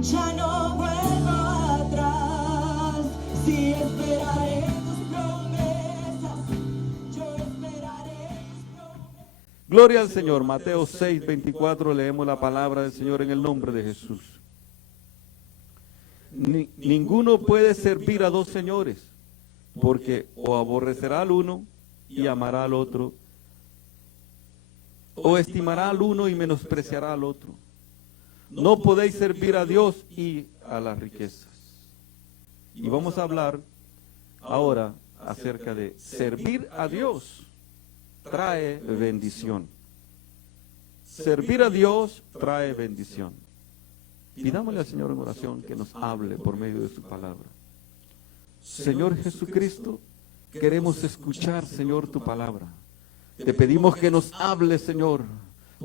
Ya no vuelvo atrás. Si esperaré tus promesas, yo esperaré tus promesas. Gloria al Señor. Mateo 6:24, leemos la palabra del Señor en el nombre de Jesús. Ninguno puede servir a dos señores, porque o aborrecerá al uno y amará al otro, o estimará al uno y menospreciará al otro. No podéis servir a Dios y a las riquezas. Y vamos a hablar ahora acerca de servir a Dios trae bendición. Servir a Dios trae bendición. Pidámosle al Señor en oración que nos hable por medio de su palabra. Señor Jesucristo, queremos escuchar, Señor, tu palabra. Te pedimos que nos hables, Señor,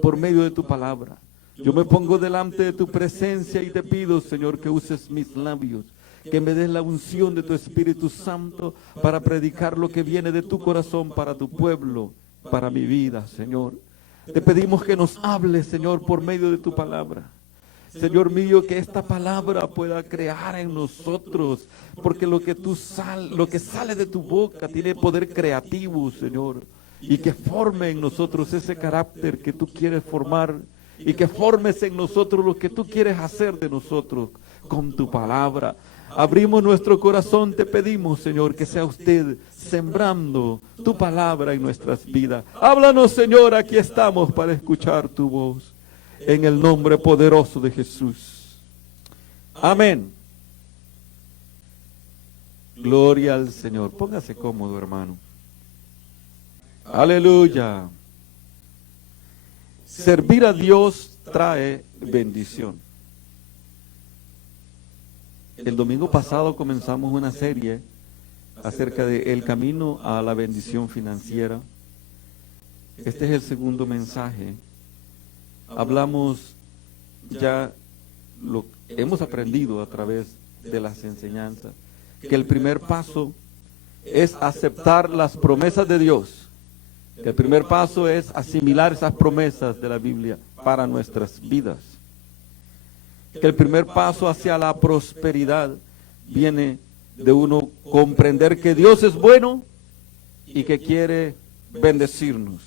por medio de tu palabra. Yo me pongo delante de tu presencia y te pido, Señor, que uses mis labios, que me des la unción de tu Espíritu Santo para predicar lo que viene de tu corazón para tu pueblo, para mi vida, Señor. Te pedimos que nos hables, Señor, por medio de tu palabra. Señor mío, que esta palabra pueda crear en nosotros, porque lo que sale de tu boca tiene poder creativo, Señor, y que forme en nosotros ese carácter que tú quieres formar, y que formes en nosotros lo que tú quieres hacer de nosotros con tu palabra. Abrimos nuestro corazón, te pedimos, Señor, que sea usted sembrando tu palabra en nuestras vidas. Háblanos, Señor, aquí estamos para escuchar tu voz. En el nombre poderoso de Jesús. Amén. Gloria al Señor. Póngase cómodo, hermano. Aleluya. Servir a Dios trae bendición. El domingo pasado comenzamos una serie acerca de el camino a la bendición financiera. Este es el segundo mensaje. Hablamos ya, lo hemos aprendido a través de las enseñanzas, que el primer paso es aceptar las promesas de Dios. Que el primer paso es asimilar esas promesas de la Biblia para nuestras vidas. Que el primer paso hacia la prosperidad viene de uno comprender que Dios es bueno y que quiere bendecirnos.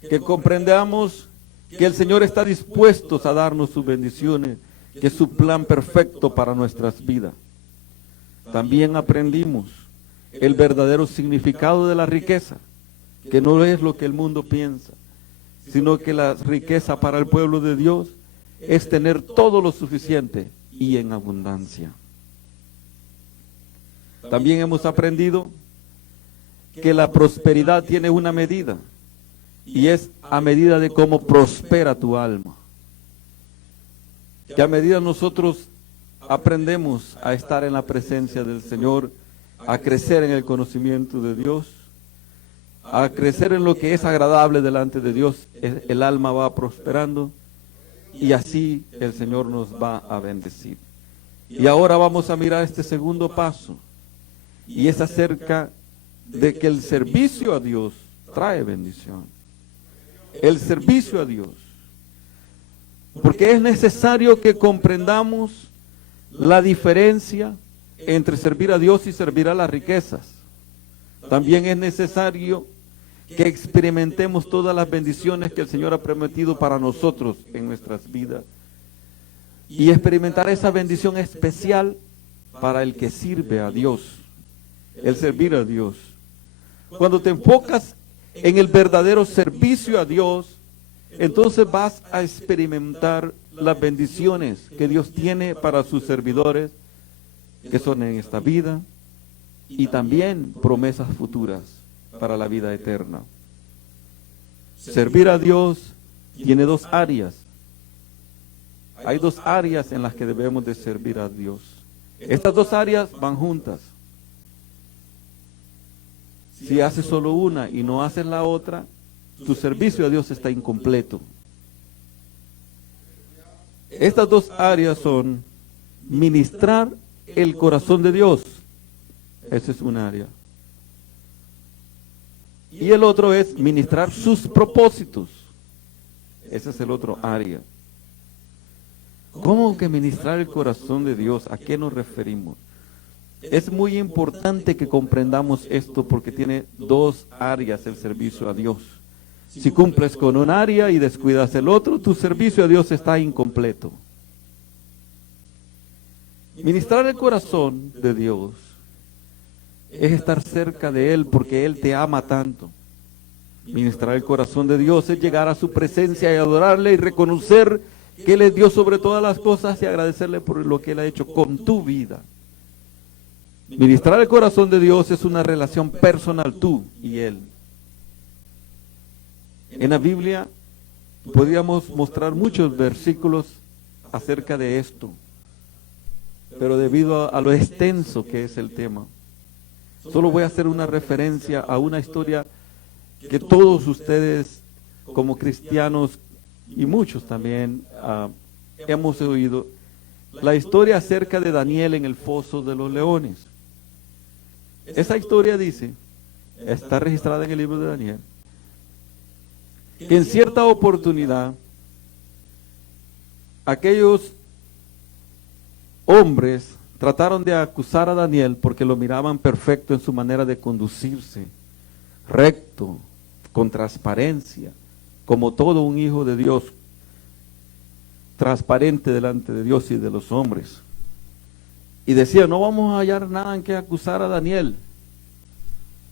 Que comprendamos que el Señor está dispuesto a darnos sus bendiciones, que es su plan perfecto para nuestras vidas. También aprendimos el verdadero significado de la riqueza, que no es lo que el mundo piensa, sino que la riqueza para el pueblo de Dios es tener todo lo suficiente y en abundancia. También hemos aprendido que la prosperidad tiene una medida, y es a medida de cómo prospera tu alma. Que a medida nosotros aprendemos a estar en la presencia del Señor, a crecer en el conocimiento de Dios, a crecer en lo que es agradable delante de Dios, el alma va prosperando y así el Señor nos va a bendecir. Y ahora vamos a mirar este segundo paso, y es acerca de que el servicio a Dios trae bendición. El servicio a Dios. Porque es necesario que comprendamos la diferencia entre servir a Dios y servir a las riquezas. También es necesario que experimentemos todas las bendiciones que el Señor ha prometido para nosotros en nuestras vidas. Y experimentar esa bendición especial para el que sirve a Dios. El servir a Dios. Cuando te enfocas en el verdadero servicio a Dios, entonces vas a experimentar las bendiciones que Dios tiene para sus servidores, que son en esta vida, y también promesas futuras para la vida eterna. Servir a Dios tiene dos áreas. Hay dos áreas en las que debemos de servir a Dios. Estas dos áreas van juntas. Si haces solo una y no haces la otra, tu servicio a Dios está incompleto. Estas dos áreas son ministrar el corazón de Dios. Esa es un área. Y el otro es ministrar sus propósitos. Ese es el otro área. ¿Cómo que ministrar el corazón de Dios? ¿A qué nos referimos? Es muy importante que comprendamos esto porque tiene dos áreas el servicio a Dios. Si cumples con un área y descuidas el otro, tu servicio a Dios está incompleto. Ministrar el corazón de Dios es estar cerca de Él porque Él te ama tanto. Ministrar el corazón de Dios es llegar a su presencia y adorarle y reconocer que Él es Dios sobre todas las cosas y agradecerle por lo que Él ha hecho con tu vida. Ministrar el corazón de Dios es una relación personal, tú y Él. En la Biblia podríamos mostrar muchos versículos acerca de esto, pero debido a lo extenso que es el tema, solo voy a hacer una referencia a una historia que todos ustedes como cristianos y muchos también hemos oído, la historia acerca de Daniel en el foso de los leones. Esa historia dice, está registrada en el libro de Daniel, que en cierta oportunidad aquellos hombres trataron de acusar a Daniel porque lo miraban perfecto en su manera de conducirse, recto, con transparencia, como todo un hijo de Dios, transparente delante de Dios y de los hombres. Y decía, no vamos a hallar nada en que acusar a Daniel,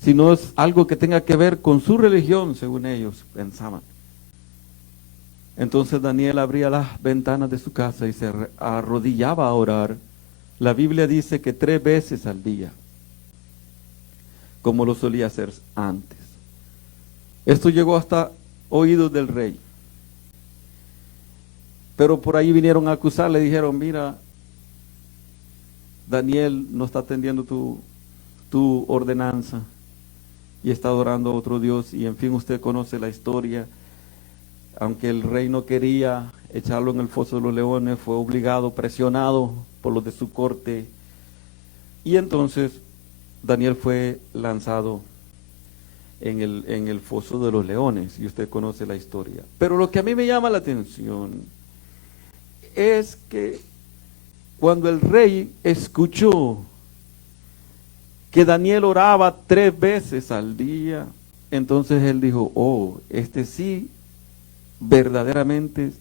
sino es algo que tenga que ver con su religión, según ellos pensaban. Entonces Daniel abría las ventanas de su casa y se arrodillaba a orar. La Biblia dice que 3 veces al día, como lo solía hacer antes. Esto llegó hasta oídos del rey. Pero por ahí vinieron a acusarle, dijeron, mira, Daniel no está atendiendo tu ordenanza y está adorando a otro Dios, y en fin usted conoce la historia. Aunque el rey no quería echarlo en el foso de los leones, fue obligado, presionado por los de su corte, y entonces Daniel fue lanzado en el foso de los leones, y usted conoce la historia. Pero lo que a mí me llama la atención es que cuando el rey escuchó que Daniel oraba 3 veces al día, entonces él dijo, oh, este sí verdaderamente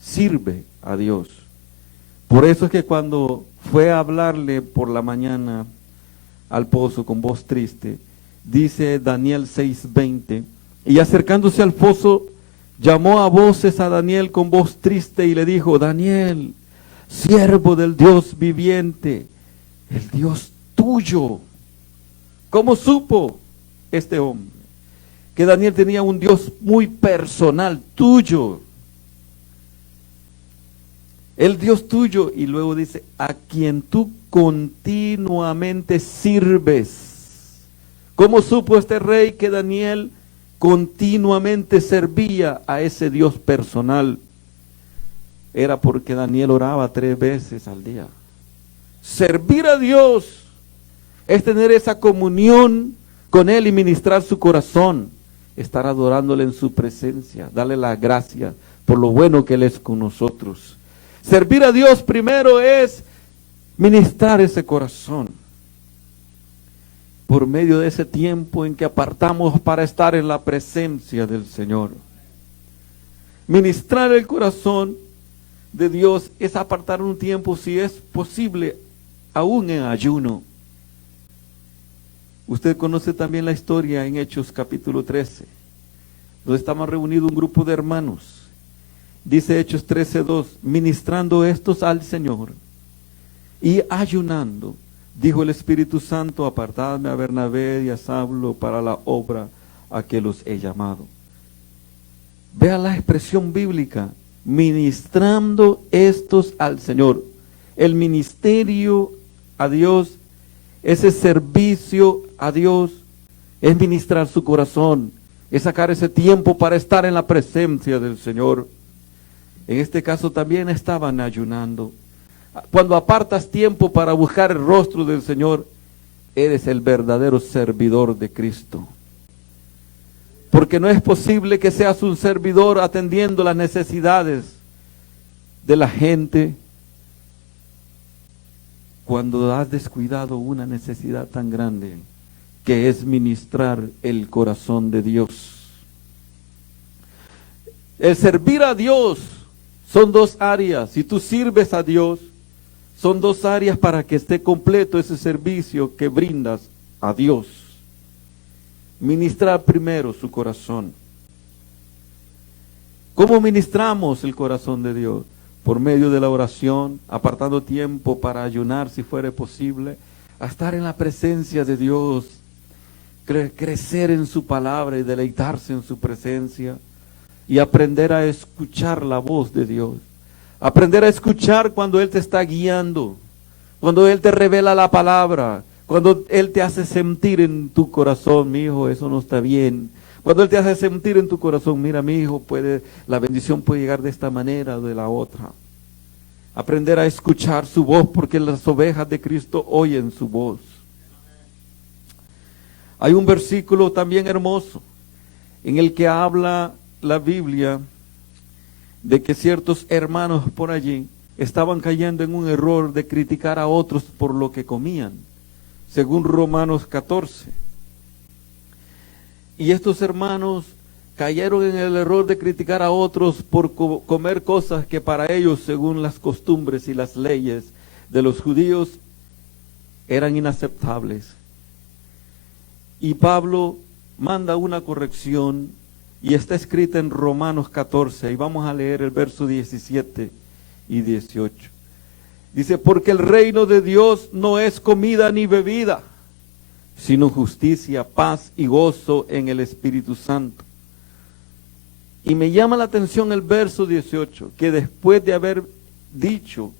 sirve a Dios. Por eso es que cuando fue a hablarle por la mañana al pozo con voz triste, dice Daniel 6:20, y acercándose al foso, llamó a voces a Daniel con voz triste y le dijo, Daniel, siervo del Dios viviente, el Dios tuyo. ¿Cómo supo este hombre que Daniel tenía un Dios muy personal, tuyo? El Dios tuyo, y luego dice, a quien tú continuamente sirves. ¿Cómo supo este rey que Daniel continuamente servía a ese Dios personal? Era porque Daniel oraba 3 veces al día. Servir a Dios es tener esa comunión con Él y ministrar su corazón, estar adorándole en su presencia, darle las gracias por lo bueno que Él es con nosotros. Servir a Dios primero es ministrar ese corazón por medio de ese tiempo en que apartamos para estar en la presencia del Señor. Ministrar el corazón de Dios es apartar un tiempo, si es posible, aún en ayuno. Usted conoce también la historia en Hechos capítulo 13, donde estaban reunidos un grupo de hermanos. Dice Hechos 13:2, ministrando estos al Señor y ayunando, dijo el Espíritu Santo, apartadme a Bernabé y a Saulo para la obra a que los he llamado. Vea la expresión bíblica, ministrando estos al Señor. El ministerio a Dios, ese servicio a Dios, es ministrar su corazón, es sacar ese tiempo para estar en la presencia del Señor. En este caso también estaban ayunando. Cuando apartas tiempo para buscar el rostro del Señor, eres el verdadero servidor de Cristo. Porque no es posible que seas un servidor atendiendo las necesidades de la gente cuando has descuidado una necesidad tan grande que es ministrar el corazón de Dios. El servir a Dios son dos áreas. Si tú sirves a Dios, son dos áreas para que esté completo ese servicio que brindas a Dios. Ministrar primero su corazón. ¿Cómo ministramos el corazón de Dios? Por medio de la oración, apartando tiempo para ayunar si fuera posible, a estar en la presencia de Dios, crecer en su palabra y deleitarse en su presencia, y aprender a escuchar la voz de Dios, aprender a escuchar cuando Él te está guiando, cuando Él te revela la palabra, cuando Él te hace sentir en tu corazón, mi hijo, eso no está bien. Cuando Él te hace sentir en tu corazón, mira, mi hijo, la bendición puede llegar de esta manera o de la otra. Aprender a escuchar su voz, porque las ovejas de Cristo oyen su voz. Hay un versículo también hermoso en el que habla la Biblia de que ciertos hermanos por allí estaban cayendo en un error de criticar a otros por lo que comían, según Romanos 14. Y estos hermanos cayeron en el error de criticar a otros por comer cosas que para ellos, según las costumbres y las leyes de los judíos, eran inaceptables. Y Pablo manda una corrección y está escrita en Romanos 14, y vamos a leer el verso 17 y 18. Dice, porque el reino de Dios no es comida ni bebida, sino justicia, paz y gozo en el Espíritu Santo. Y me llama la atención el verso 18, que después de haber dicho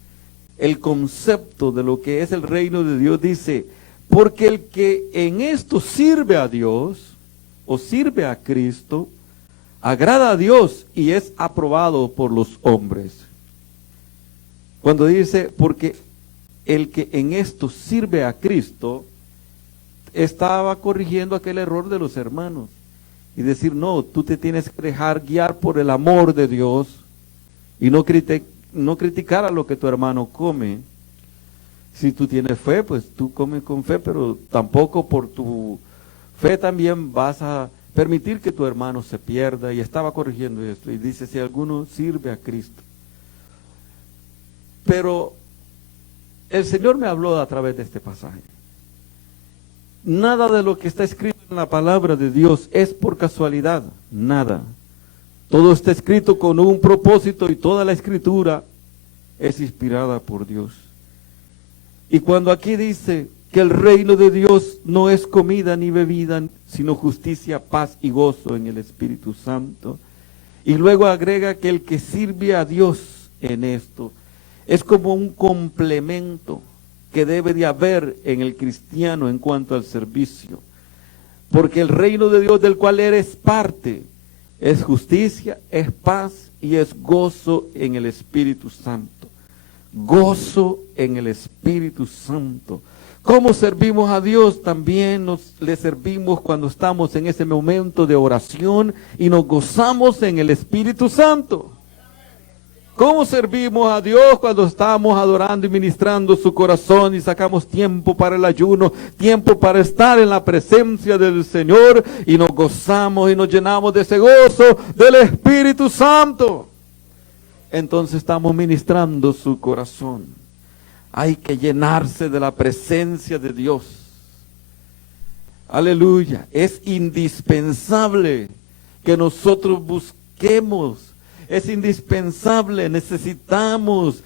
el concepto de lo que es el reino de Dios, dice, porque el que en esto sirve a Dios, o sirve a Cristo, agrada a Dios y es aprobado por los hombres. Cuando dice, porque el que en esto sirve a Cristo, estaba corrigiendo aquel error de los hermanos y decir, no, tú te tienes que dejar guiar por el amor de Dios y no criticar a lo que tu hermano come. Si tú tienes fe, pues tú comes con fe, pero tampoco por tu fe también vas a permitir que tu hermano se pierda. Y estaba corrigiendo esto y dice, si alguno sirve a Cristo. Pero el Señor me habló a través de este pasaje. Nada de lo que está escrito en la palabra de Dios es por casualidad, nada. Todo está escrito con un propósito y toda la escritura es inspirada por Dios. Y cuando aquí dice que el reino de Dios no es comida ni bebida, sino justicia, paz y gozo en el Espíritu Santo, y luego agrega que el que sirve a Dios en esto es como un complemento que debe de haber en el cristiano en cuanto al servicio. Porque el reino de Dios del cual eres parte es justicia, es paz y es gozo en el Espíritu Santo. Gozo en el Espíritu Santo. ¿Cómo servimos a Dios? También le servimos cuando estamos en ese momento de oración y nos gozamos en el Espíritu Santo. ¿Cómo servimos a Dios cuando estamos adorando y ministrando su corazón y sacamos tiempo para el ayuno, tiempo para estar en la presencia del Señor y nos gozamos y nos llenamos de ese gozo del Espíritu Santo? Entonces estamos ministrando su corazón. Hay que llenarse de la presencia de Dios. Aleluya. Es indispensable que nosotros busquemos. Es indispensable, necesitamos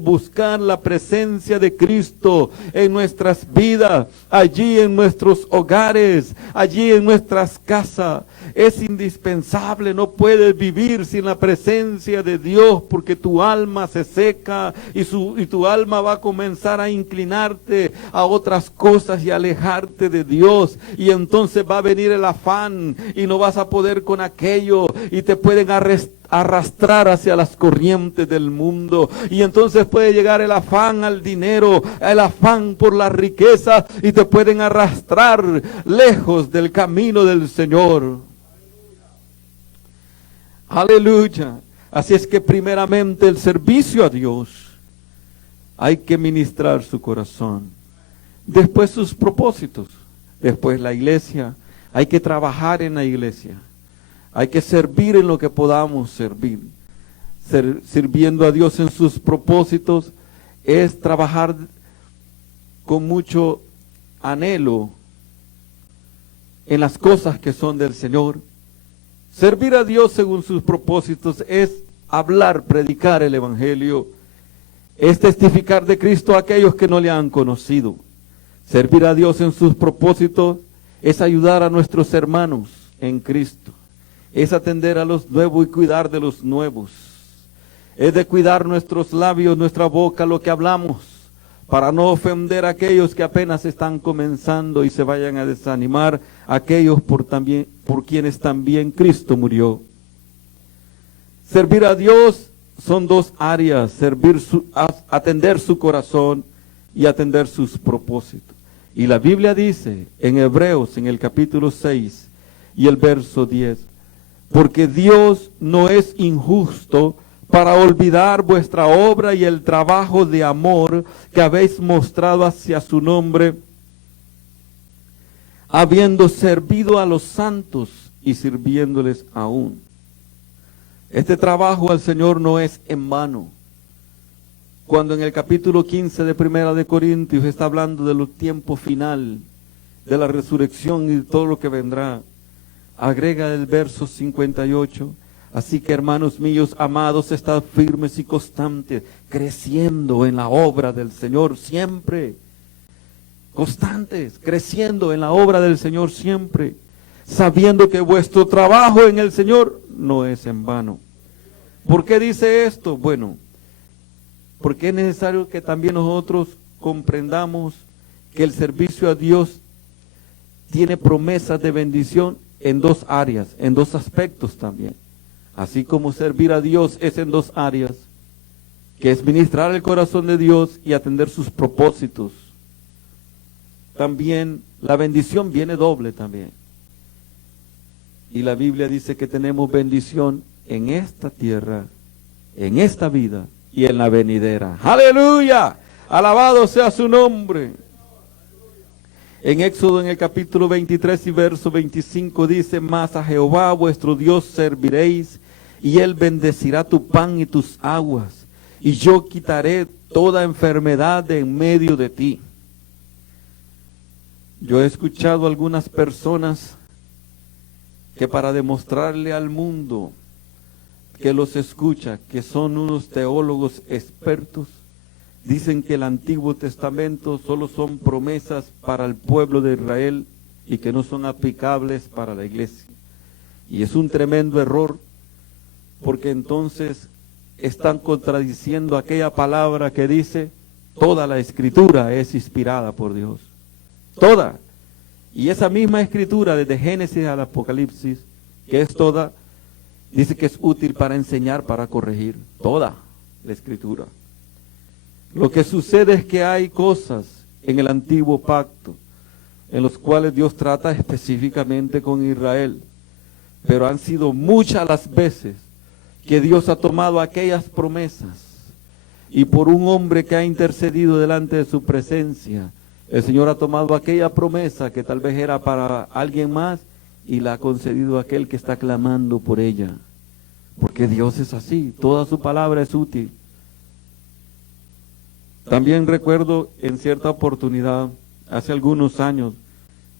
buscar la presencia de Cristo en nuestras vidas, allí en nuestros hogares, allí en nuestras casas. Es indispensable, no puedes vivir sin la presencia de Dios porque tu alma se seca y tu alma va a comenzar a inclinarte a otras cosas y alejarte de Dios. Y entonces va a venir el afán y no vas a poder con aquello y te pueden arrastrar hacia las corrientes del mundo, y entonces puede llegar el afán al dinero, el afán por la riqueza, y te pueden arrastrar lejos del camino del Señor. Aleluya. Así es que primeramente el servicio a Dios, hay que ministrar su corazón. Después sus propósitos. Después la iglesia. Hay que trabajar en la iglesia. Hay que servir en lo que podamos servir. Sirviendo a Dios en sus propósitos es trabajar con mucho anhelo en las cosas que son del Señor. Servir a Dios según sus propósitos es hablar, predicar el Evangelio, es testificar de Cristo a aquellos que no le han conocido. Servir a Dios en sus propósitos es ayudar a nuestros hermanos en Cristo, es atender a los nuevos y cuidar de los nuevos, es de cuidar nuestros labios, nuestra boca, lo que hablamos, para no ofender a aquellos que apenas están comenzando y se vayan a desanimar, aquellos por quienes también Cristo murió. Servir a Dios son dos áreas, atender su corazón y atender sus propósitos. Y la Biblia dice en Hebreos, en el capítulo 6 y el verso 10, porque Dios no es injusto para olvidar vuestra obra y el trabajo de amor que habéis mostrado hacia su nombre, habiendo servido a los santos y sirviéndoles aún. Este trabajo al Señor no es en vano. Cuando en el capítulo 15 de Primera de Corintios está hablando de los tiempos final, de la resurrección y de todo lo que vendrá, agrega el verso 58, así que hermanos míos, amados, estad firmes y constantes, creciendo en la obra del Señor siempre. Constantes, creciendo en la obra del Señor siempre, sabiendo que vuestro trabajo en el Señor no es en vano. ¿Por qué dice esto? Bueno, porque es necesario que también nosotros comprendamos que el servicio a Dios tiene promesas de bendición en dos áreas, en dos aspectos también. Así como servir a Dios es en dos áreas, que es ministrar el corazón de Dios y atender sus propósitos. También la bendición viene doble también. Y la Biblia dice que tenemos bendición en esta tierra, en esta vida y en la venidera. ¡Aleluya! Alabado sea su nombre. En Éxodo, en el capítulo 23 y verso 25 dice, mas a Jehová vuestro Dios serviréis, y él bendecirá tu pan y tus aguas, y yo quitaré toda enfermedad de en medio de ti. Yo he escuchado a algunas personas que para demostrarle al mundo que los escucha, que son unos teólogos expertos, dicen que el Antiguo Testamento solo son promesas para el pueblo de Israel y que no son aplicables para la iglesia. Y es un tremendo error, porque entonces están contradiciendo aquella palabra que dice, toda la escritura es inspirada por Dios. Toda. Y esa misma escritura, desde Génesis al Apocalipsis, que es toda, dice que es útil para enseñar, para corregir. Toda la escritura. Lo que sucede es que hay cosas en el antiguo pacto en los cuales Dios trata específicamente con Israel, pero han sido muchas las veces que Dios ha tomado aquellas promesas y por un hombre que ha intercedido delante de su presencia, el Señor ha tomado aquella promesa que tal vez era para alguien más y la ha concedido a aquel que está clamando por ella, porque Dios es así, toda su palabra es útil. También recuerdo en cierta oportunidad, hace algunos años,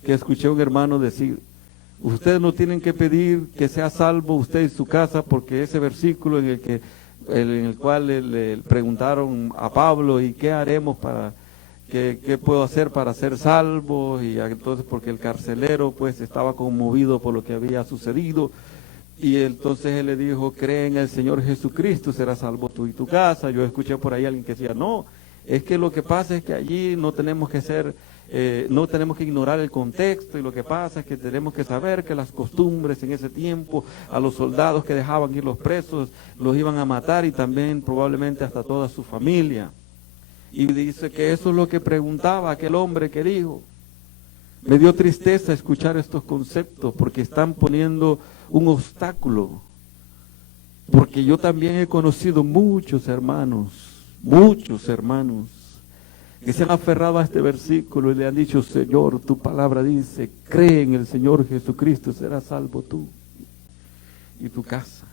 que escuché a un hermano decir, ustedes no tienen que pedir que sea salvo usted y su casa, porque ese versículo en el cual le preguntaron a Pablo, ¿y qué haremos para, qué puedo hacer para ser salvo? Y entonces porque el carcelero pues estaba conmovido por lo que había sucedido, y entonces él le dijo, cree en el Señor Jesucristo, serás salvo tú y tu casa. Yo escuché por ahí a alguien que decía, no, es que lo que pasa es que allí no tenemos que ser, no tenemos que ignorar el contexto, y lo que pasa es que tenemos que saber que las costumbres en ese tiempo, a los soldados que dejaban ir los presos, los iban a matar y también probablemente hasta toda su familia. Y dice que eso es lo que preguntaba aquel hombre que dijo. Me dio tristeza escuchar estos conceptos porque están poniendo un obstáculo Porque yo también he conocido muchos hermanos que se han aferrado a este versículo y le han dicho: Señor, tu palabra dice, cree en el Señor Jesucristo, serás salvo tú y tu casa.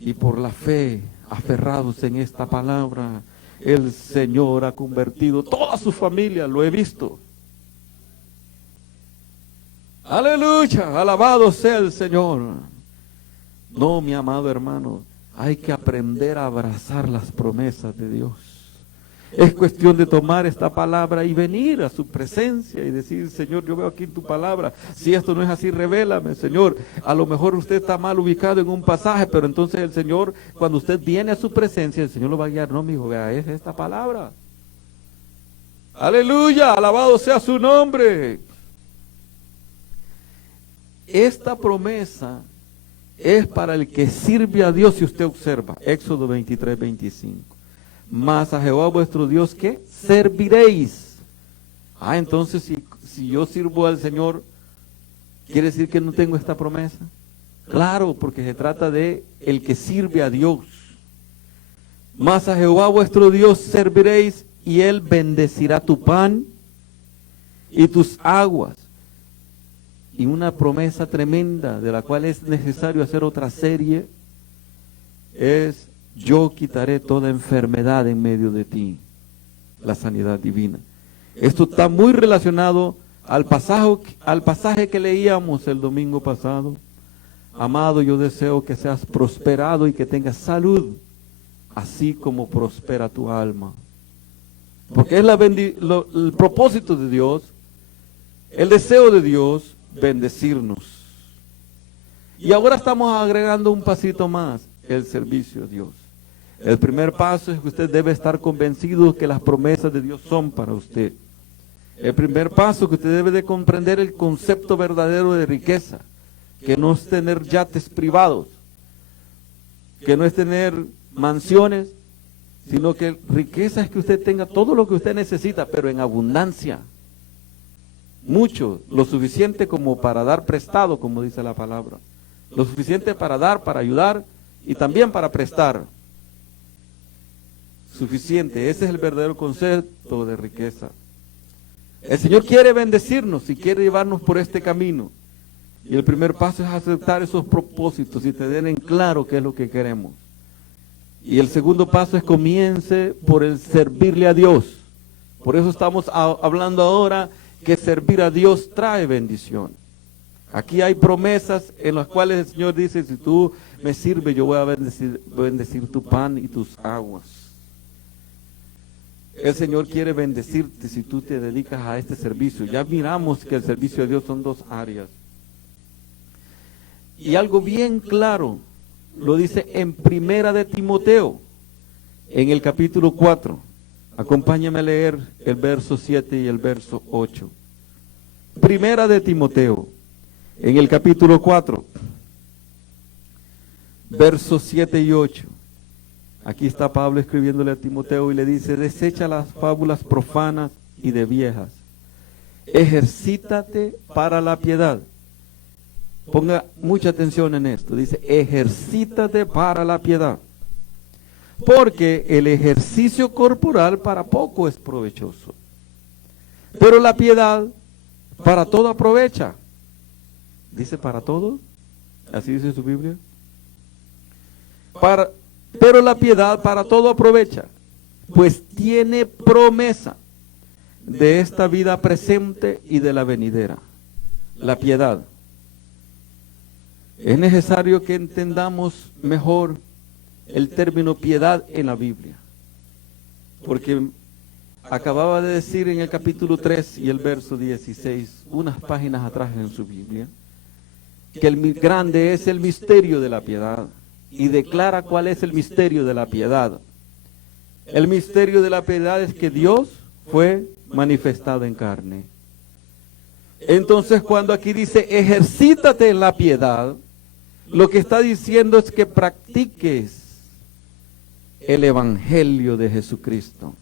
Y por la fe, aferrados en esta palabra, el Señor ha convertido toda su familia, lo he visto. Aleluya, alabado sea el Señor. No, mi amado hermano, hay que aprender a abrazar las promesas de Dios. Es cuestión de tomar esta palabra y venir a su presencia y decir: Señor, yo veo aquí en tu palabra, si esto no es así, revélame, Señor. A lo mejor usted está mal ubicado en un pasaje, pero entonces el Señor, cuando usted viene a su presencia, el Señor lo va a guiar. No, mi hijo, vea, es esta palabra. Aleluya, alabado sea su nombre. Esta promesa es para el que sirve a Dios. Si usted observa, Éxodo 23, 25. Mas a Jehová vuestro Dios, ¿qué? Serviréis. Entonces si yo sirvo al Señor, ¿quiere decir que no tengo esta promesa? Claro, porque se trata de el que sirve a Dios. Mas a Jehová vuestro Dios serviréis, y Él bendecirá tu pan y tus aguas. Y una promesa tremenda, de la cual es necesario hacer otra serie, es: yo quitaré toda enfermedad en medio de ti, la sanidad divina. Esto está muy relacionado al pasaje que leíamos el domingo pasado. Amado, yo deseo que seas prosperado y que tengas salud, así como prospera tu alma. Porque es el propósito de Dios, el deseo de Dios, bendecirnos. Y ahora estamos agregando un pasito más: el servicio a Dios. El primer paso es que usted debe estar convencido que las promesas de Dios son para usted. El primer paso es que usted debe de comprender el concepto verdadero de riqueza, que no es tener yates privados, que no es tener mansiones, sino que riqueza es que usted tenga todo lo que usted necesita, pero en abundancia. Mucho, lo suficiente como para dar prestado, como dice la palabra. Lo suficiente para dar, para ayudar y también para prestar. Suficiente, ese es el verdadero concepto de riqueza. El Señor quiere bendecirnos y quiere llevarnos por este camino. Y el primer paso es aceptar esos propósitos y tener en claro qué es lo que queremos. Y el segundo paso es: comience por el servirle a Dios. Por eso estamos hablando ahora que servir a Dios trae bendición. Aquí hay promesas en las cuales el Señor dice: si tú me sirves, yo voy a bendecir tu pan y tus aguas. El Señor quiere bendecirte si tú te dedicas a este servicio. Ya miramos que el servicio de Dios son dos áreas. Y algo bien claro lo dice en Primera de Timoteo, en el capítulo 4. Acompáñame a leer el verso 7 y el verso 8. Primera de Timoteo, en el capítulo 4, versos 7 y 8. Aquí está Pablo escribiéndole a Timoteo y le dice: desecha las fábulas profanas y de viejas. Ejercítate para la piedad. Ponga mucha atención en esto. Dice: ejercítate para la piedad. Porque el ejercicio corporal para poco es provechoso, pero la piedad para todo aprovecha. ¿Dice para todo? ¿Así dice su Biblia? Pero la piedad para todo aprovecha, pues tiene promesa de esta vida presente y de la venidera. La piedad. Es necesario que entendamos mejor el término piedad en la Biblia, porque acababa de decir en el capítulo 3 y el verso 16, unas páginas atrás en su Biblia, que el grande es el misterio de la piedad, y declara cuál es el misterio de la piedad. El misterio de la piedad es que Dios fue manifestado en carne. Entonces, cuando aquí dice ejercítate en la piedad, lo que está diciendo es que practiques el evangelio de Jesucristo.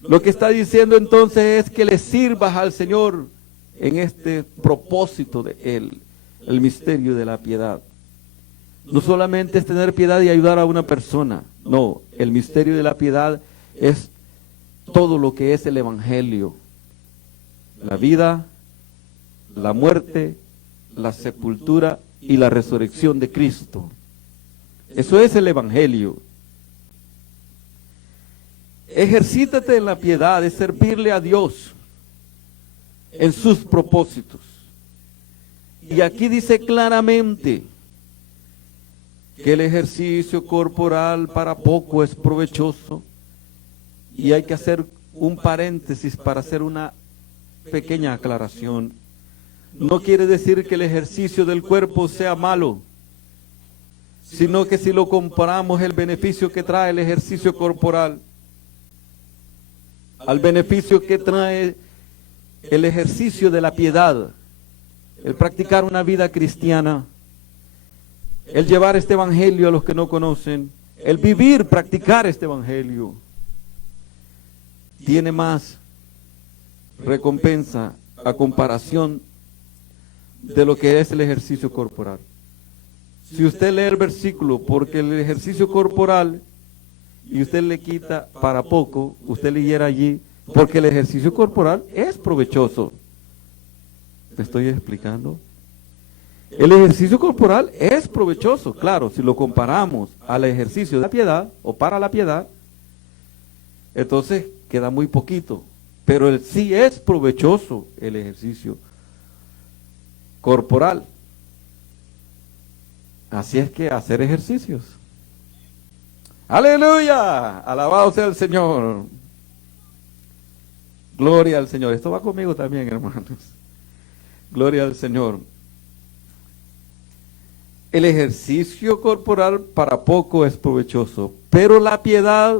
Lo que está diciendo entonces es que le sirvas al Señor en este propósito de Él, el misterio de la piedad. no solamente es tener piedad y ayudar a una persona. No, el misterio de la piedad es todo lo que es el Evangelio. La vida, la muerte, la sepultura y la resurrección de Cristo. Eso es el Evangelio. Ejercítate en la piedad, es servirle a Dios en sus propósitos. Y aquí dice claramente que el ejercicio corporal para poco es provechoso. Y hay que hacer un paréntesis para hacer una pequeña aclaración. No quiere decir que el ejercicio del cuerpo sea malo, sino que si lo comparamos el beneficio que trae el ejercicio corporal al beneficio que trae el ejercicio de la piedad, el practicar una vida cristiana, el llevar este evangelio a los que no conocen, el vivir, practicar este evangelio, tiene más recompensa a comparación de lo que es el ejercicio corporal. Si usted lee el versículo, porque el ejercicio corporal, y usted le quita para poco, usted leyera allí, porque el ejercicio corporal es provechoso. ¿Me estoy explicando? El ejercicio corporal es provechoso, claro, si lo comparamos al ejercicio de la piedad, o para la piedad, entonces queda muy poquito. Pero sí es provechoso el ejercicio corporal. Así es que hacer ejercicios. ¡Aleluya! Alabado sea el Señor. Gloria al Señor. Esto va conmigo también, hermanos. Gloria al Señor. El ejercicio corporal para poco es provechoso, pero la piedad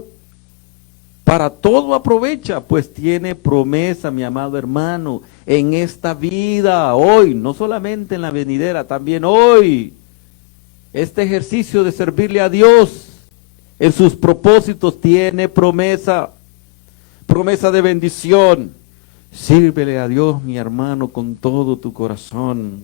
para todo aprovecha, pues tiene promesa, mi amado hermano, en esta vida, hoy, no solamente en la venidera, también hoy. Este ejercicio de servirle a Dios en sus propósitos tiene promesa, promesa de bendición. Sírvele a Dios, mi hermano, con todo tu corazón,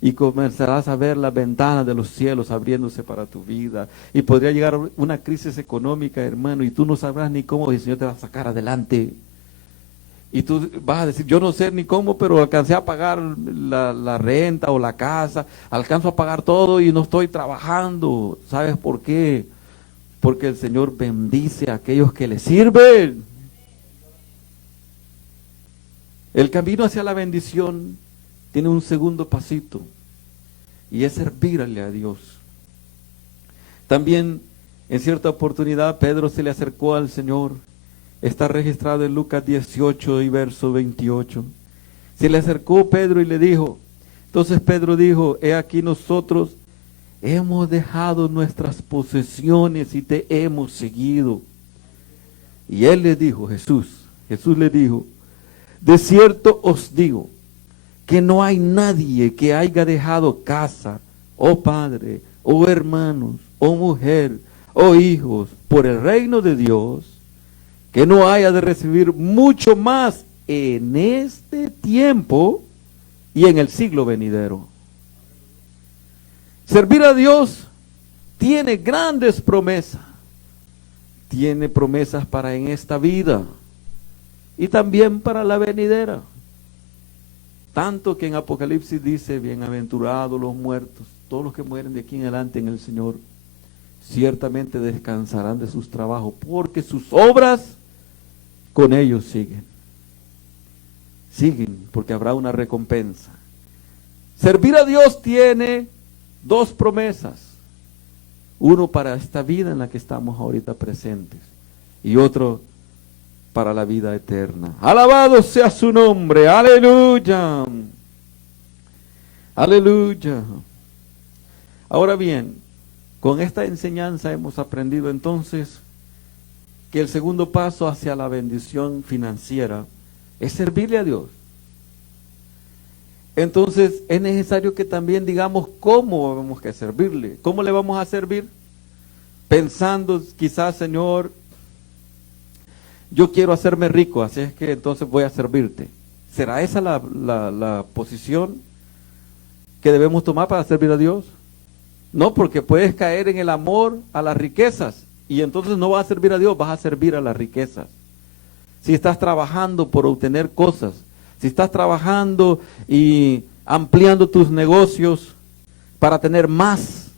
y comenzarás a ver las ventanas de los cielos abriéndose para tu vida. Y podría llegar una crisis económica, hermano, y tú no sabrás ni cómo el Señor te va a sacar adelante. Y tú vas a decir, yo no sé ni cómo, pero alcancé a pagar la renta o la casa, alcanzo a pagar todo y no estoy trabajando. ¿Sabes por qué? Porque el Señor bendice a aquellos que le sirven. El camino hacia la bendición tiene un segundo pasito, y es servirle a Dios. También en cierta oportunidad Pedro se le acercó al Señor. Está registrado en Lucas 18 y verso 28. Se le acercó Pedro y le dijo, entonces Pedro dijo, he aquí nosotros hemos dejado nuestras posesiones y te hemos seguido. Y él le dijo, Jesús le dijo, de cierto os digo, que no hay nadie que haya dejado casa, o padre, o hermanos, o mujer, o hijos, por el reino de Dios, que no haya de recibir mucho más en este tiempo y en el siglo venidero. Servir a Dios tiene grandes promesas. Tiene promesas para en esta vida y también para la venidera. Tanto que en Apocalipsis dice, bienaventurados los muertos, todos los que mueren de aquí en adelante en el Señor, ciertamente descansarán de sus trabajos, porque sus obras con ellos siguen. Siguen, porque habrá una recompensa. Servir a Dios tiene dos promesas. Uno para esta vida en la que estamos ahorita presentes, y otro para la vida eterna. Alabado sea su nombre, aleluya, aleluya. Ahora bien, con esta enseñanza hemos aprendido entonces que el segundo paso hacia la bendición financiera es servirle a Dios. Entonces es necesario que también digamos cómo vamos a servirle. ¿Cómo le vamos a servir? Pensando quizás, Señor, yo quiero hacerme rico, así es que entonces voy a servirte. ¿Será esa la posición que debemos tomar para servir a Dios? No, porque puedes caer en el amor a las riquezas y entonces no vas a servir a Dios, vas a servir a las riquezas. Si estás trabajando por obtener cosas, si estás trabajando y ampliando tus negocios para tener más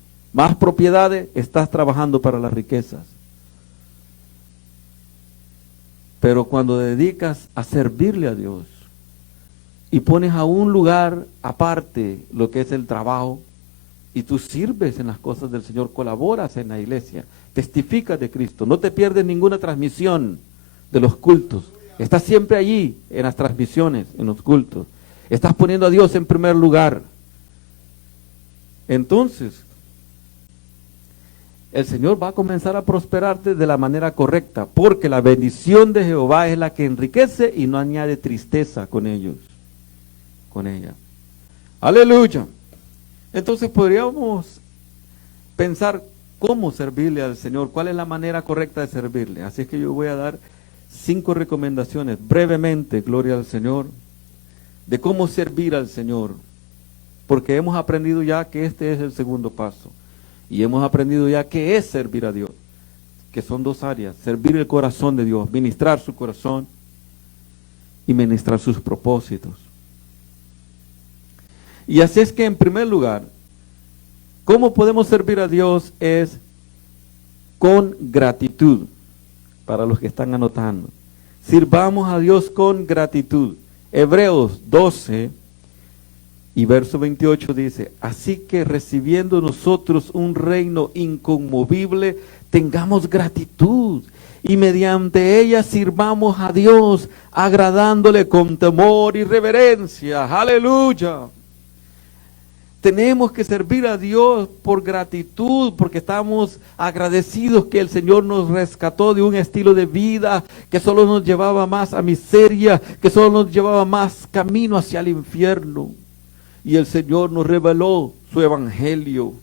propiedades, estás trabajando para las riquezas. Pero cuando dedicas a servirle a Dios y pones a un lugar aparte lo que es el trabajo, y tú sirves en las cosas del Señor, colaboras en la iglesia, testificas de Cristo, no te pierdes ninguna transmisión de los cultos, estás siempre allí en las transmisiones, en los cultos, estás poniendo a Dios en primer lugar. Entonces, el Señor va a comenzar a prosperarte de la manera correcta, porque la bendición de Jehová es la que enriquece y no añade tristeza con ellos, con ella. Aleluya. Entonces podríamos pensar cómo servirle al Señor, cuál es la manera correcta de servirle. Así es que yo voy a dar 5 recomendaciones brevemente, gloria al Señor, de cómo servir al Señor, porque hemos aprendido ya que este es el segundo paso, y hemos aprendido ya que es servir a Dios, que son 2 áreas: servir el corazón de Dios, ministrar su corazón y ministrar sus propósitos. Y así es que, en primer lugar, ¿cómo podemos servir a Dios? Es con gratitud. Para los que están anotando, sirvamos a Dios con gratitud. Hebreos 12 y verso 28 dice: así que recibiendo nosotros un reino inconmovible, tengamos gratitud y mediante ella sirvamos a Dios, agradándole con temor y reverencia. Aleluya. Tenemos que servir a Dios por gratitud, porque estamos agradecidos que el Señor nos rescató de un estilo de vida que solo nos llevaba más a miseria, que solo nos llevaba más camino hacia el infierno. Y el Señor nos reveló su evangelio.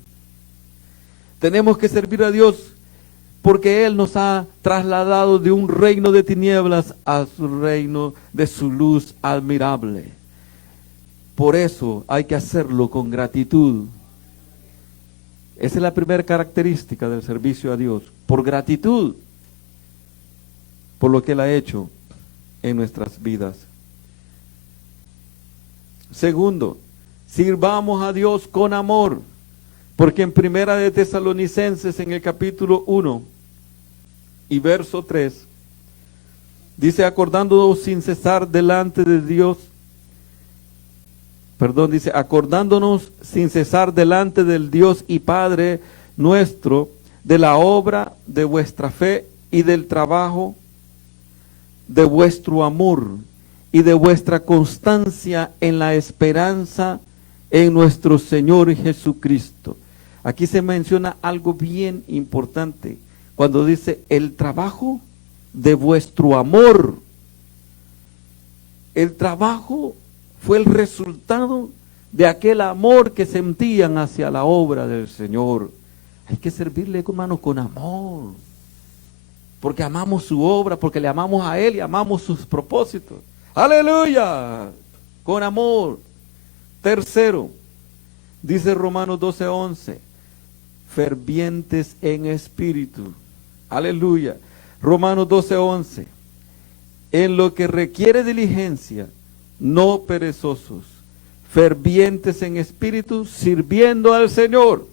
Tenemos que servir a Dios porque Él nos ha trasladado de un reino de tinieblas a su reino de su luz admirable. Por eso hay que hacerlo con gratitud. Esa es la primera característica del servicio a Dios. Por gratitud, por lo que Él ha hecho en nuestras vidas. Segundo, sirvamos a Dios con amor. Porque en Primera de Tesalonicenses, en el capítulo 1 y verso 3, dice: acordándonos sin cesar delante de Dios, acordándonos sin cesar delante del Dios y Padre nuestro, de la obra de vuestra fe y del trabajo de vuestro amor y de vuestra constancia en la esperanza en nuestro Señor Jesucristo. Aquí se menciona algo bien importante, cuando dice el trabajo de vuestro amor. El trabajo fue el resultado de aquel amor que sentían hacia la obra del Señor. Hay que servirle, hermano, con amor, porque amamos su obra, porque le amamos a Él y amamos sus propósitos. ¡Aleluya! Con amor. Tercero, dice Romanos 12:11, fervientes en espíritu. ¡Aleluya! Romanos 12:11, en lo que requiere diligencia, no perezosos, fervientes en espíritu, sirviendo al Señor.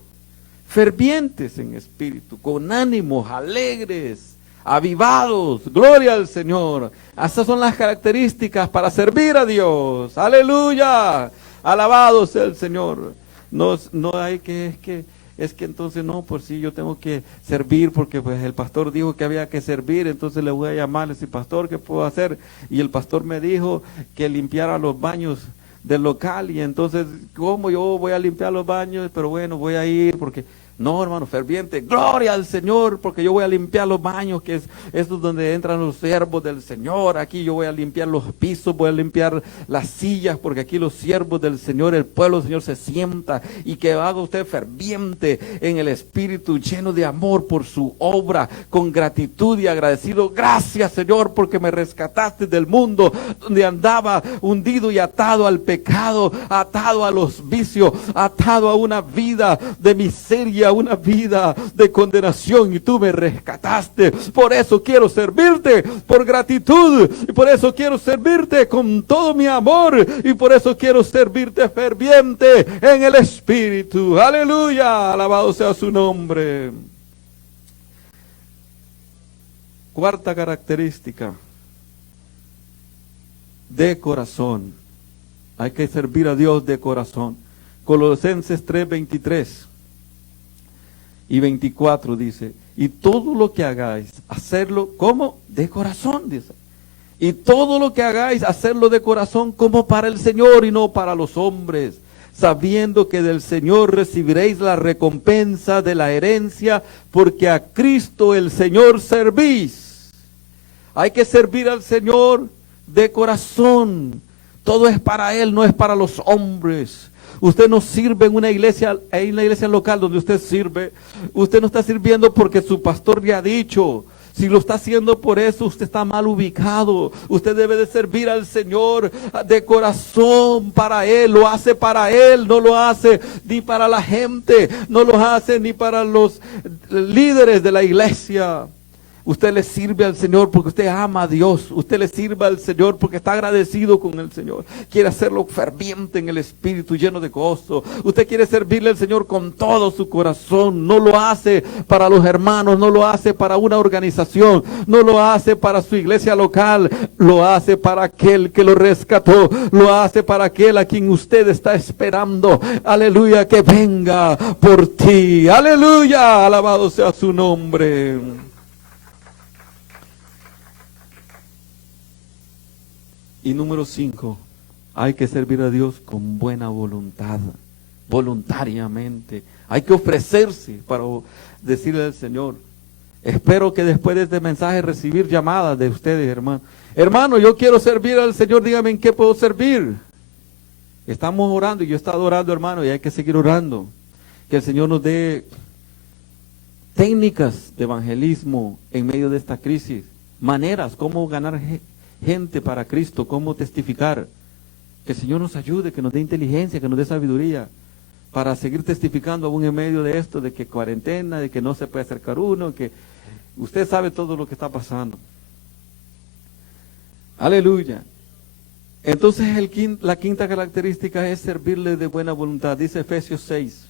Fervientes en espíritu, con ánimos, alegres, avivados, gloria al Señor. Estas son las características para servir a Dios. Aleluya, alabado sea el Señor. No hay que entonces no, pues sí, yo tengo que servir porque pues el pastor dijo que había que servir, entonces le voy a llamar, le decir: pastor, ¿qué puedo hacer? Y el pastor me dijo que limpiara los baños del local, y entonces, ¿cómo yo voy a limpiar los baños? Pero bueno, voy a ir porque No, hermano, ferviente, gloria al Señor, porque yo voy a limpiar los baños, que es donde entran los siervos del Señor. Aquí yo voy a limpiar los pisos, voy a limpiar las sillas, porque aquí los siervos del Señor, el pueblo del Señor se sienta. Y que haga usted ferviente en el Espíritu, lleno de amor por su obra, con gratitud y agradecido. Gracias, Señor, porque me rescataste del mundo donde andaba hundido y atado al pecado, atado a los vicios, atado a una vida de miseria, una vida de condenación, y tú me rescataste. Por eso quiero servirte por gratitud, y por eso quiero servirte con todo mi amor, y por eso quiero servirte ferviente en el Espíritu. Aleluya, alabado sea su nombre. Cuarta característica, de corazón. Hay que servir a Dios de corazón. Colosenses 3:23 y 24 dice: y todo lo que hagáis, hacerlo como de corazón, dice. Y todo lo que hagáis, hacerlo de corazón como para el Señor y no para los hombres, sabiendo que del Señor recibiréis la recompensa de la herencia, porque a Cristo el Señor servís. Hay que servir al Señor de corazón. Todo es para Él, no es para los hombres. Usted no sirve en una iglesia local donde usted sirve. Usted no está sirviendo porque su pastor le ha dicho. Si lo está haciendo por eso, usted está mal ubicado. Usted debe de servir al Señor de corazón para Él. Lo hace para Él, no lo hace ni para la gente, no lo hace ni para los líderes de la iglesia. Usted le sirve al Señor porque usted ama a Dios. Usted le sirve al Señor porque está agradecido con el Señor. Quiere hacerlo ferviente en el Espíritu, lleno de gozo. Usted quiere servirle al Señor con todo su corazón. No lo hace para los hermanos, no lo hace para una organización, no lo hace para su iglesia local. Lo hace para aquel que lo rescató. Lo hace para aquel a quien usted está esperando. Aleluya, que venga por ti. Aleluya, alabado sea su nombre. Y número 5, hay que servir a Dios con buena voluntad, voluntariamente. Hay que ofrecerse para decirle al Señor. Espero que después de este mensaje recibir llamadas de ustedes, hermano. Hermano, yo quiero servir al Señor, dígame en qué puedo servir. Estamos orando y yo he estado orando, hermano, y hay que seguir orando. Que el Señor nos dé técnicas de evangelismo en medio de esta crisis, maneras, cómo ganar gente para Cristo, cómo testificar. Que el Señor nos ayude, que nos dé inteligencia, que nos dé sabiduría para seguir testificando aún en medio de esto, de que cuarentena, de que no se puede acercar uno, que usted sabe todo lo que está pasando. Aleluya. Entonces la quinta característica es servirle de buena voluntad. Dice Efesios 6,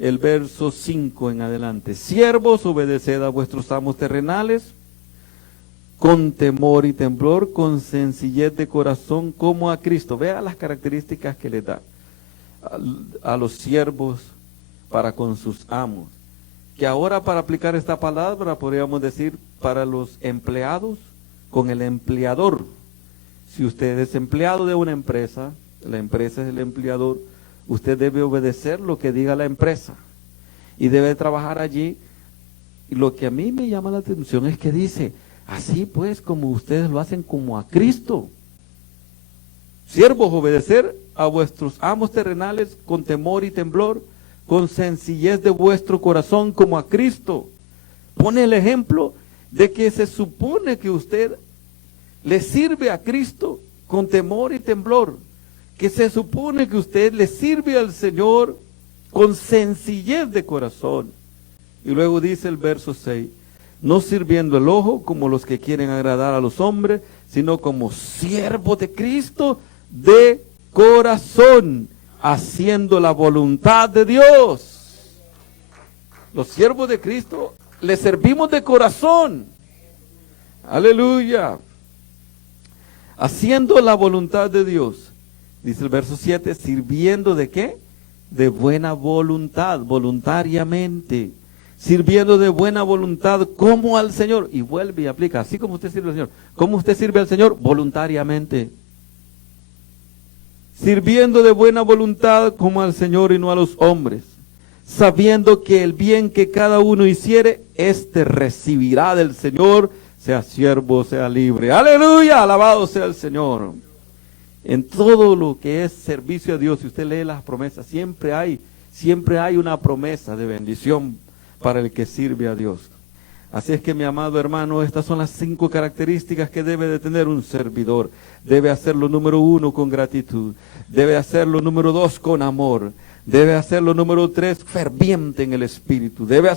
el verso 5 en adelante: siervos, obedeced a vuestros amos terrenales con temor y temblor, con sencillez de corazón, como a Cristo. Vea las características que le da a los siervos para con sus amos. Que ahora, para aplicar esta palabra, podríamos decir para los empleados con el empleador. Si usted es empleado de una empresa, la empresa es el empleador, usted debe obedecer lo que diga la empresa y debe trabajar allí. Y lo que a mí me llama la atención es que dice: así pues, como ustedes lo hacen como a Cristo. Siervos, obedecer a vuestros amos terrenales con temor y temblor, con sencillez de vuestro corazón, como a Cristo. Pone el ejemplo de que se supone que usted le sirve a Cristo con temor y temblor, que se supone que usted le sirve al Señor con sencillez de corazón. Y luego dice el verso 6: no sirviendo el ojo como los que quieren agradar a los hombres, sino como siervos de Cristo de corazón, haciendo la voluntad de Dios. Los siervos de Cristo le servimos de corazón. Aleluya. Haciendo la voluntad de Dios. Dice el verso 7, sirviendo ¿de qué? De buena voluntad, voluntariamente. Sirviendo de buena voluntad como al Señor. Y vuelve y aplica, así como usted sirve al Señor. ¿Cómo usted sirve al Señor? Voluntariamente. Sirviendo de buena voluntad como al Señor y no a los hombres, sabiendo que el bien que cada uno hiciere, éste recibirá del Señor, sea siervo, sea libre. Aleluya, alabado sea el Señor. En todo lo que es servicio a Dios, si usted lee las promesas, siempre hay una promesa de bendición para el que sirve a Dios. Así es que, mi amado hermano, estas son las 5 características que debe de tener un servidor. Debe hacerlo, número 1, con gratitud. Debe hacerlo, número 2, con amor. Debe hacerlo, número 3, ferviente en el espíritu. Debe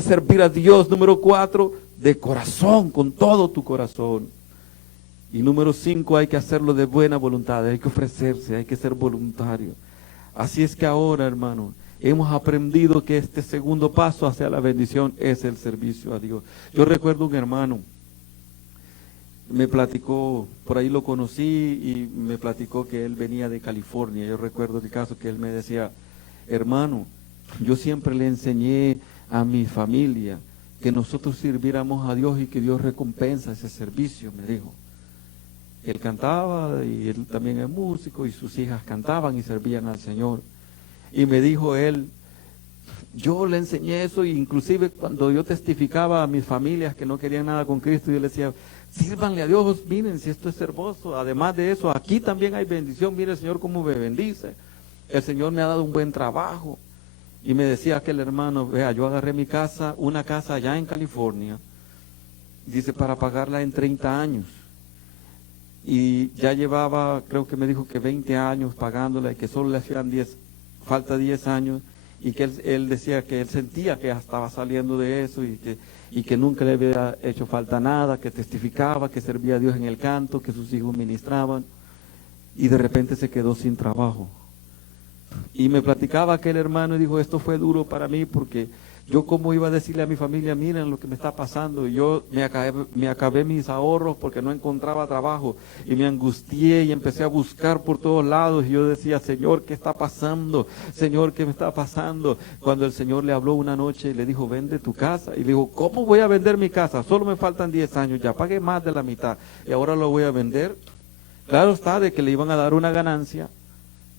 servir a Dios, número 4, de corazón, con todo tu corazón. Y número 5, hay que hacerlo de buena voluntad, hay que ofrecerse, hay que ser voluntario. Así es que ahora, hermano, hemos aprendido que este segundo paso hacia la bendición es el servicio a Dios. Yo recuerdo un hermano, me platicó, por ahí lo conocí y me platicó que él venía de California. Yo recuerdo el caso que él me decía, hermano, yo siempre le enseñé a mi familia que nosotros sirviéramos a Dios y que Dios recompensa ese servicio, me dijo. Él cantaba y él también es músico y sus hijas cantaban y servían al Señor. Y me dijo él, yo le enseñé eso, e inclusive cuando yo testificaba a mis familias que no querían nada con Cristo, yo les decía, sírvanle a Dios, miren si esto es hermoso. Además de eso, aquí también hay bendición, mire el Señor cómo me bendice. El Señor me ha dado un buen trabajo. Y me decía aquel hermano, vea, yo agarré mi casa, una casa allá en California, dice, para pagarla en 30 años. Y ya llevaba, creo que me dijo que 20 años pagándola y que solo le hacían falta 10 años. Y que él decía que él sentía que ya estaba saliendo de eso y que nunca le había hecho falta nada, que testificaba, que servía a Dios en el canto, que sus hijos ministraban. Y de repente se quedó sin trabajo. Y me platicaba aquel hermano y dijo, esto fue duro para mí porque yo cómo iba a decirle a mi familia, miren lo que me está pasando. Y yo me acabé mis ahorros porque no encontraba trabajo y me angustié y empecé a buscar por todos lados. Y yo decía, Señor, ¿qué está pasando? Señor, ¿qué me está pasando? Cuando el Señor le habló una noche y le dijo, vende tu casa. Y le dijo, ¿cómo voy a vender mi casa? Solo me faltan 10 años, ya pagué más de la mitad y ahora lo voy a vender. Claro está de que le iban a dar una ganancia,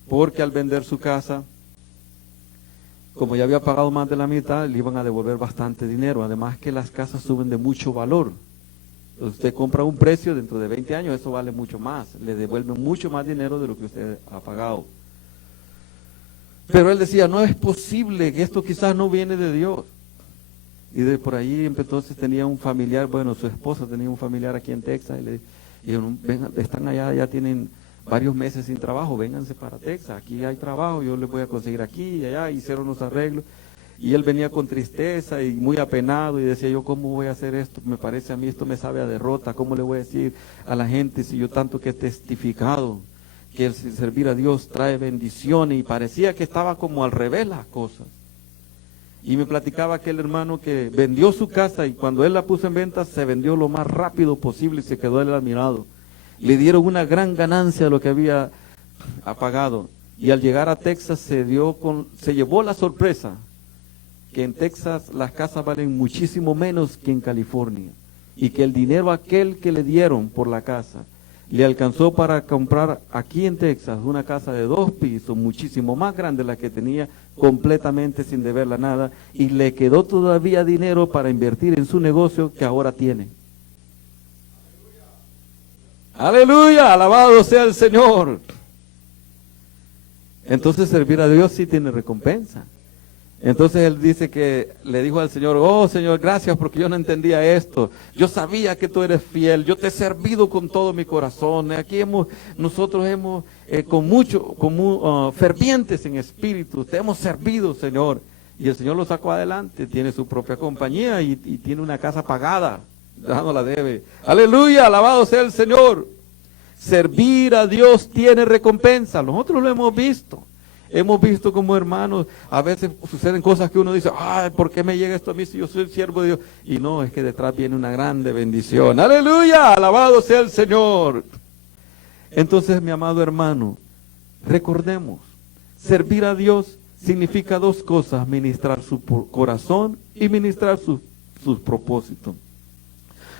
porque al vender su casa, como ya había pagado más de la mitad, le iban a devolver bastante dinero. Además que las casas suben de mucho valor. Usted compra un precio, dentro de 20 años eso vale mucho más. Le devuelven mucho más dinero de lo que usted ha pagado. Pero él decía, no es posible, que esto quizás no viene de Dios. Y de por ahí entonces tenía un familiar, bueno, su esposa tenía un familiar aquí en Texas. Y le dijeron, vengan, están allá, ya tienen varios meses sin trabajo, vénganse para Texas, aquí hay trabajo, yo les voy a conseguir aquí y allá. Hicieron los arreglos y él venía con tristeza y muy apenado y decía, yo cómo voy a hacer esto, me parece a mí esto me sabe a derrota, cómo le voy a decir a la gente si yo tanto que he testificado que el servir a Dios trae bendiciones. Y parecía que estaba como al revés las cosas. Y me platicaba aquel hermano que vendió su casa y cuando él la puso en venta se vendió lo más rápido posible y se quedó él admirado. Le dieron una gran ganancia de lo que había pagado. Y al llegar a Texas se llevó la sorpresa que en Texas las casas valen muchísimo menos que en California. Y que el dinero aquel que le dieron por la casa le alcanzó para comprar aquí en Texas una casa de 2 pisos, muchísimo más grande de la que tenía, completamente sin deberla nada. Y le quedó todavía dinero para invertir en su negocio que ahora tiene. Aleluya, alabado sea el Señor. Entonces servir a Dios sí tiene recompensa. Entonces él dice que le dijo al Señor, oh Señor, gracias porque yo no entendía esto. Yo sabía que tú eres fiel, yo te he servido con todo mi corazón. Aquí nosotros hemos fervientes en espíritu, te hemos servido, Señor. Y el Señor lo sacó adelante, tiene su propia compañía y tiene una casa pagada. Ya no la debe. Aleluya, alabado sea el Señor. Servir a Dios tiene recompensa. Nosotros lo hemos visto. Hemos visto como hermanos, a veces suceden cosas que uno dice, ay, ¿por qué me llega esto a mí si yo soy el siervo de Dios? Y no, es que detrás viene una grande bendición. Aleluya, alabado sea el Señor. Entonces, mi amado hermano, recordemos, servir a Dios significa 2 cosas, ministrar su corazón y ministrar sus propósitos.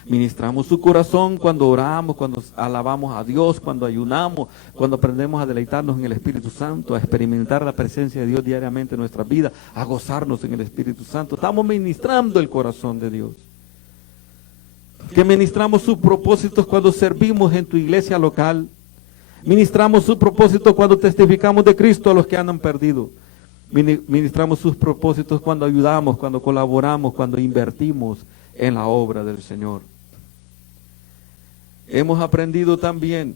Ministramos su corazón cuando oramos, cuando alabamos a Dios, cuando ayunamos, cuando aprendemos a deleitarnos en el Espíritu Santo, a experimentar la presencia de Dios diariamente en nuestra vida, a gozarnos en el Espíritu Santo. Estamos ministrando el corazón de Dios. Que ministramos sus propósitos cuando servimos en tu iglesia local. Ministramos sus propósitos cuando testificamos de Cristo a los que andan perdidos. Ministramos sus propósitos cuando ayudamos, cuando colaboramos, cuando invertimos en la obra del Señor. Hemos aprendido también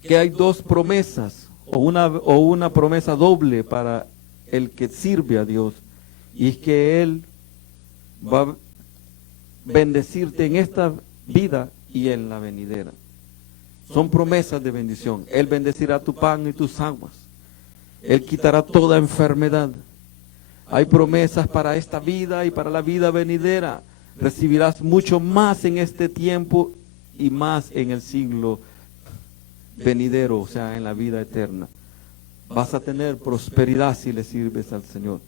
que hay dos promesas o una promesa doble para el que sirve a Dios, y es que Él va a bendecirte en esta vida y en la venidera. Son promesas de bendición. Él bendecirá tu pan y tus aguas. Él quitará toda enfermedad. Hay promesas para esta vida y para la vida venidera. Recibirás mucho más en este tiempo y más en el siglo venidero, o sea, en la vida eterna. Vas a tener prosperidad si le sirves al Señor.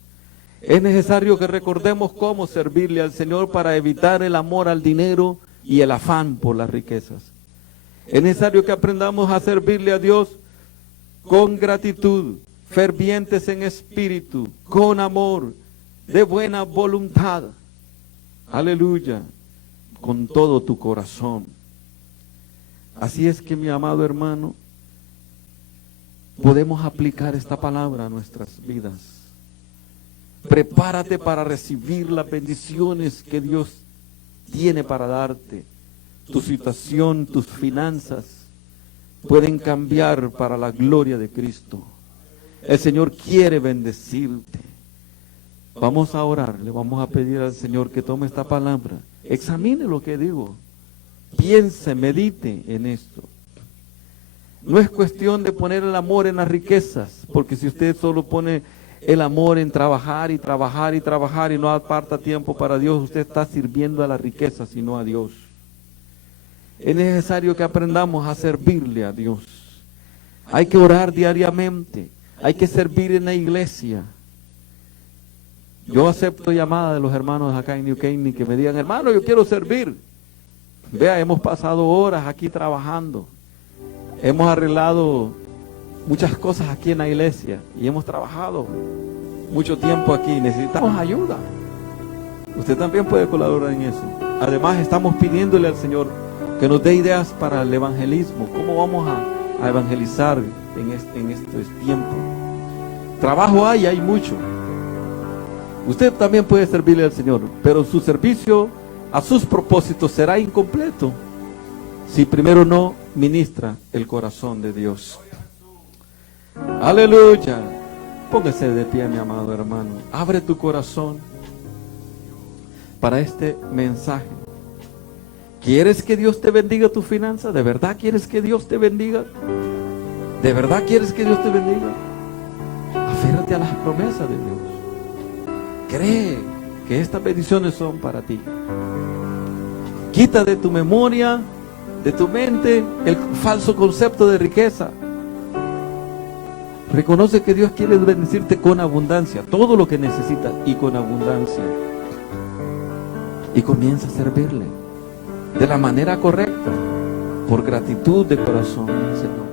Es necesario que recordemos cómo servirle al Señor para evitar el amor al dinero y el afán por las riquezas. Es necesario que aprendamos a servirle a Dios con gratitud, fervientes en espíritu, con amor, de buena voluntad. Aleluya, con todo tu corazón. Así es que, mi amado hermano, podemos aplicar esta palabra a nuestras vidas. Prepárate para recibir las bendiciones que Dios tiene para darte. Tu situación, tus finanzas pueden cambiar para la gloria de Cristo. El Señor quiere bendecirte. Vamos a orar, le vamos a pedir al Señor que tome esta palabra. Examine lo que digo. Piense, medite en esto. No es cuestión de poner el amor en las riquezas, porque si usted solo pone el amor en trabajar y trabajar y trabajar y no aparta tiempo para Dios, usted está sirviendo a la riqueza, sino a Dios. Es necesario que aprendamos a servirle a Dios. Hay que orar diariamente, hay que servir en la iglesia. Yo acepto llamadas de los hermanos acá en New Caney que me digan: hermano, yo quiero servir. Vea, hemos pasado horas aquí trabajando. Hemos arreglado muchas cosas aquí en la iglesia y hemos trabajado mucho tiempo aquí. Necesitamos ayuda. Usted también puede colaborar en eso. Además, estamos pidiéndole al Señor que nos dé ideas para el evangelismo. ¿Cómo vamos a evangelizar en estos tiempos? Trabajo hay mucho. Usted también puede servirle al Señor, pero su servicio a sus propósitos será incompleto si primero no ministra el corazón de Dios. Aleluya. Póngase de pie, mi amado hermano. Abre tu corazón para este mensaje. ¿Quieres que Dios te bendiga tu finanza? ¿De verdad quieres que Dios te bendiga? ¿De verdad quieres que Dios te bendiga? Aférrate a las promesas de Dios. Cree que estas bendiciones son para ti. Quita de tu memoria, de tu mente, el falso concepto de riqueza. Reconoce que Dios quiere bendecirte con abundancia, todo lo que necesitas y con abundancia. Y comienza a servirle de la manera correcta, por gratitud de corazón, Señor.